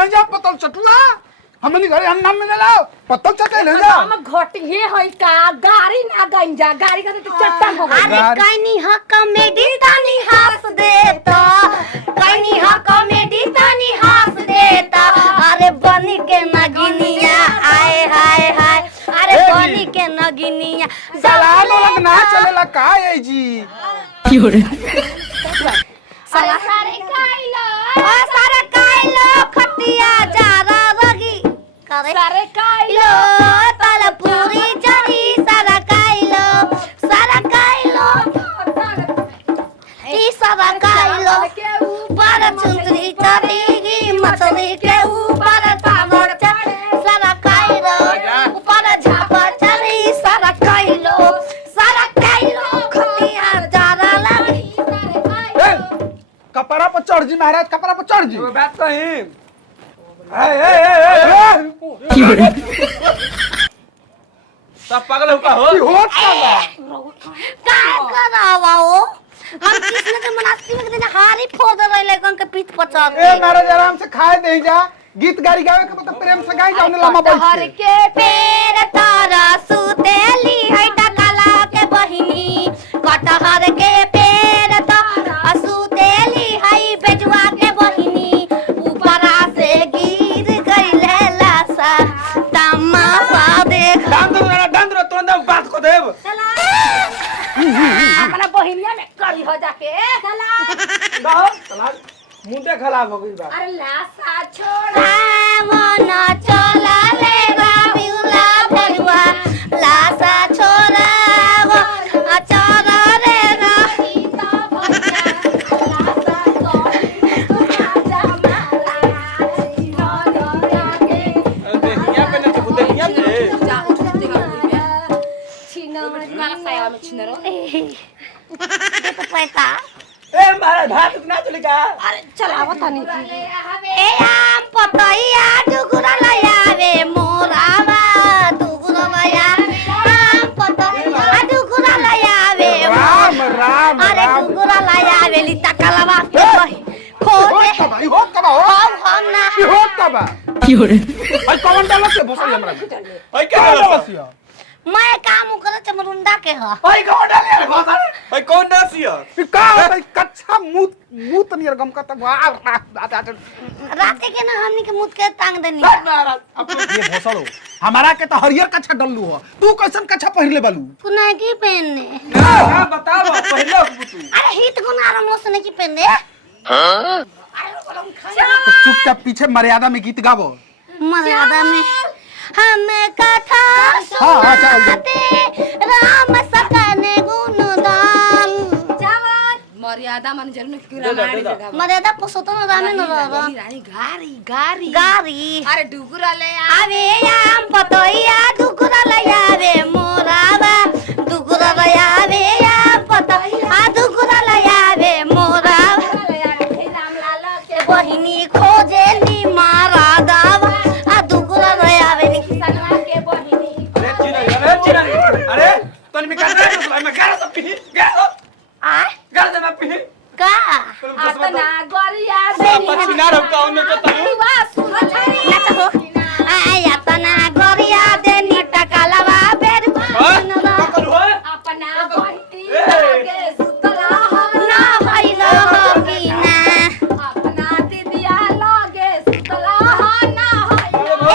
ले जा पतल चटुआ हमनी घरे अन्ना में ले पतल चटे ले जा हम घोटी हे होई का गाड़ी ना गंजा गाड़ी का तो चट्टा हो गई अरे कहीं हा कॉमेडी तानी हंस देता कहीं हा कॉमेडी तानी हंस देता अरे बनी के नगिनिया आए हाय हाय अरे बनी के नगिनिया सलाम लग ना चलेला का है जी Fiore. सारे काइलो खटिया जारा रगी करे सारे काइलो तल पूरी जरी सारा काइलो ई सारा काइलो पर चुंदरी चढ़ेगी मछली के ऊपर सागर चढ़े सारा काइलो ऊपर झापा चढ़ी सारा काइलो खटिया जारा लगी कपड़ा पर चढ़ जी महाराज कपड़ा पर चढ़ जी बात कहीं Fiore. सब पागल होगा हो होत काय करावा हो हम कृष्ण के मनासी में दिन हारी फोड़ दे रहे लेकिन के पीठ पर चढ़ ए महाराज आराम से खाए दे जा गीत गाड़ी गावे के मतलब प्रेम से गाई जाने लामा बैठ हर के पेड़ तारा सुतेली है टकला के बहिनी कटहर के पेड़ तारा सुतेली है बेजुआ के बहिनी ऊपरा से गिर गइले लासा तमाशा देख डांद रो तुरंत बात को देव अपना बहिनिया में करी हो जाके गाओ चला मुंडे खराब हो गई बात अरे लासा छोड़ा मन चला ले राबिउला भरुआ लासा छोरा अचारा रे रा देखिया पे ना तो देखिया पे दे तो पैसा ए मारा भात ना चलेगा अरे चलावा तनी ए आम पतैया डुगुरा लयावे मोरावा डुगुरा लयावे आम पतैया डुगुरा लयावे राम राम अरे राम डुगुरा लयावे लिता कलवा के खोजे होत का भाई होत का हो हम ना होत का बा Fiore. भाई कौन डाला से भोसड़ी हमरा ओए क्या कौन डाला कर से मैं काम करे चमरुंडा के ह ओए कौन डाले रे भोसड़ी ओए कौन डासिया का भाई कच्चा मुत नियर गम का तब रात के ना हमनी के मुद के टांग देनी ये भोसड़ो हमारा के तो हरियर कच्छा डल्लू हो तू कैसन कच्छा पहिरले बालू कुना की पहनने हां बताओ पहले तू अरे हित गुना रो मोसने की पहनने चुपचाप पीछे मर्यादा में गीत गावो मर्यादा में हमें कथा हाँ, चल। सुनाते राम सकने गुणगान मर्यादा मन जरूर की दे रामायण दे। जगह मर्यादा पुरुषोत्तम राम न रानी रानी गारी गारी गारी अरे डुगुरा ले आवे आम पतोया दुगुरा लयावे मोरावा दुगुरा लयावे आम पतोया दुगुरा लयावे मोरावा बहिनी खोजे नी मारा दावा आ दुगुरा लयावे नी अरे चिना अरे तोनी में कर रहा मैं कर सब पी आ कर दे मैं पी का आतना गरिया सब चिना रखता हूं मैं तो तू नाच हो आया तना गरिया देनी टकलवा बेर का करू हो अपना बहिती लागे सुतला ना भइलो हो कि ना अपना दीदिया लागे सुतला ना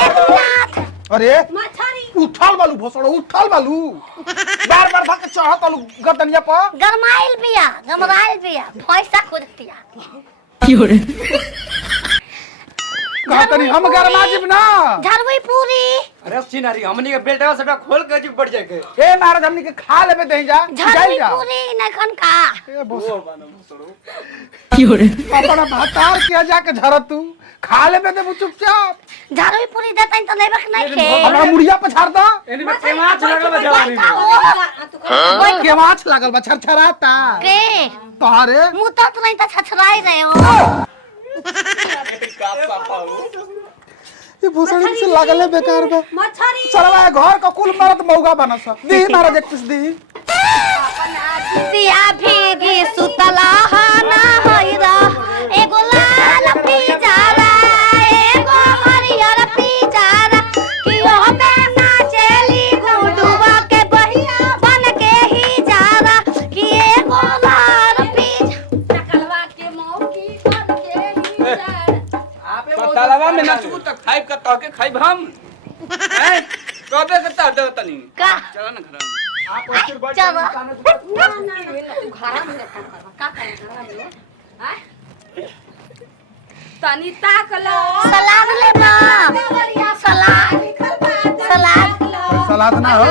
एक नाथ अरे मछरी उठल बालू भोसड़ो उठल बालू बार बार भाग चढ़त बालू गर्दनिया पर गरमाइल बिया गमराइल बिया पैसा खोजतिया Fiore. कहतनी हम गरमा जिब ना झरवी पूरी अरे चिना री हमनी के बेल्टवा सबटा खोल के जी बढ़ जाके ए महाराज हमनी के खा लेबे दे जा झरवी जाई जा पूरी नखन का ए भोसड़ो Fiore. अपना भातार किया जाके झर तू खा लेबे दे चुपचाप झरवी पूरी देतै त लेबक नहीं खे हमरा मुड़िया पर झाड़ दा एनी में केमाच लगल बा जवानी में ओए केवाच लागल बा छरछराता के तोहरे मुंह तो नहीं त छछराई रहे हो का साफा हो ये भोसड़ी से लागल है बेकार बा मछरी सरवा घर का कुल मर्द मौगा बनस दी महाराज एक पीस दी सिया भीगी सुतला ना होइरा एगो लाल पिजारा एगो कह के खाइब हम हैं कबे के ता दे तनी का चलो ना घर आप फिर बैठ चलो। तू घरा में का करे तनी ताक लो सलाद ले बा सलाद सलाद ना हो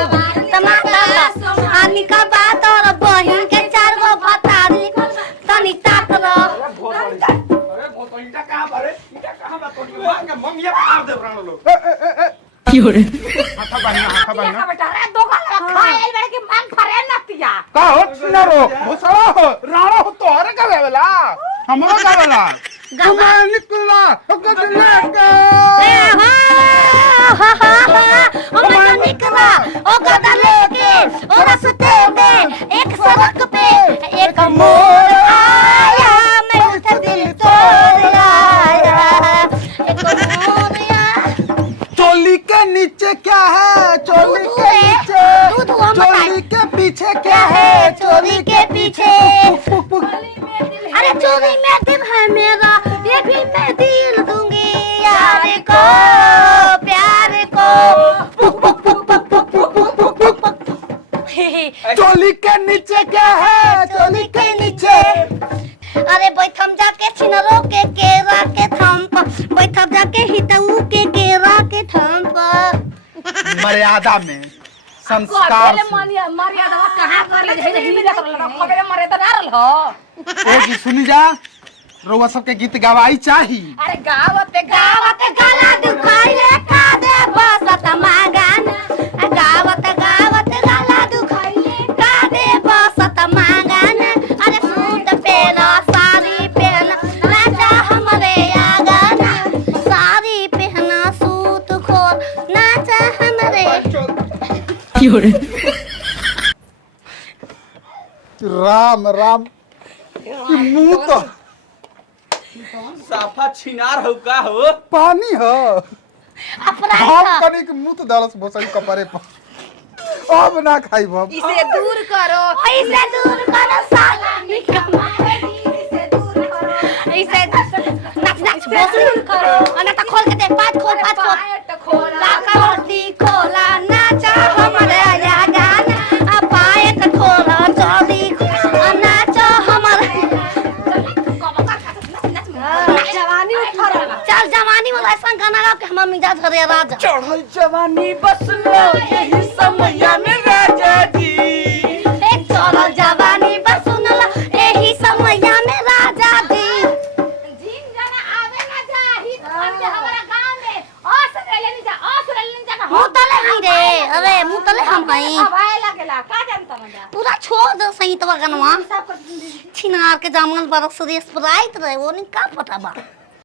टमाटर आनी का बात और बहिन के 4 गो भतारी तनी ताक लो अरे वो तो इटा कहां बारे इटा कहां बा तो मांग मम्मी फाड़ दे प्राण लो 有人， हाथा बहिना बेटा रे दो गला खाए बड़े के मांग फरे नतिया का हो चिनारो भोसड़ो राणो हो तो अरे का लेवला हमरो का लेवला गावा निकला ओके लेके ओ मैं निकला ओ गदा लेके ओ रास्ते में एक सड़क पे एक मोड़ आया मैं उसका दिल तोड़ आया एक मोड़ आया चोली के नीचे क्या है चोली दूध के है, नीचे दूध हुआ चोली बताए। के पीछे क्या क्या है है चोरी के पीछे पुक पुक अरे चोरी में दिल है मेरा ये भी मैं दिल दूंगी यार को प्यार को पुक पुक पुक पुक पुक पुक पुक पुक पुक चोली के नीचे क्या है चोली के नीचे अरे बैठम जाके छिनरो के केरा के थम पर बैठम जाके हितऊ के केरा के थम पर मर्यादा में संस्कार से मर्यादा कहां कर ले हे ही कर ले खबरे मरे त नारल हो ए जी सुनी जा रउआ सबके गीत गवाई चाही अरे गावत गला दुखाइले का दे बसत मांगन गावत गला दुखाइले का दे बसत मांगन अरे सूट पहना साड़ी पहना नाचा हमरे आगन साड़ी पहना सूट खोल नाचा हमरे 有人， राम राम ई मुंह तो साफा छिनार हो का हो पानी हो अपना हम कनी के मुंह तो डालस भोसड़ी कपड़े पर अब ना खाई हम इसे दूर करो ऐसे दूर करो साला निकम्मा ऐसे दूर करो ऐसे नाच बोल करो और ना खोल के दे पाँच खोल लाका रोटी खोला नाचा हमारे आया गाना अब पाए तो खोला चौड़ी नाचा हमारे जवानी उठर चल जवानी वाला ऐसा गाना गा के हम मिजाज हरे राजा चढ़ल जवानी बस लो यही समैया में राजा जी एक चौड़ा जवानी बस सुनला यही समैया में राजा जी जीन जाना आवे ना जाही तो हमारा गांव में असरेले नहीं जा मुँह तले हई रे अरे मुँह तले हम हई हवाए लागेला का जानता मजा पूरा छोड़ दो सही तो गनवा सब कर छिनार के जामल बरस रे स्प्राइट रहे वो नहीं का पता बा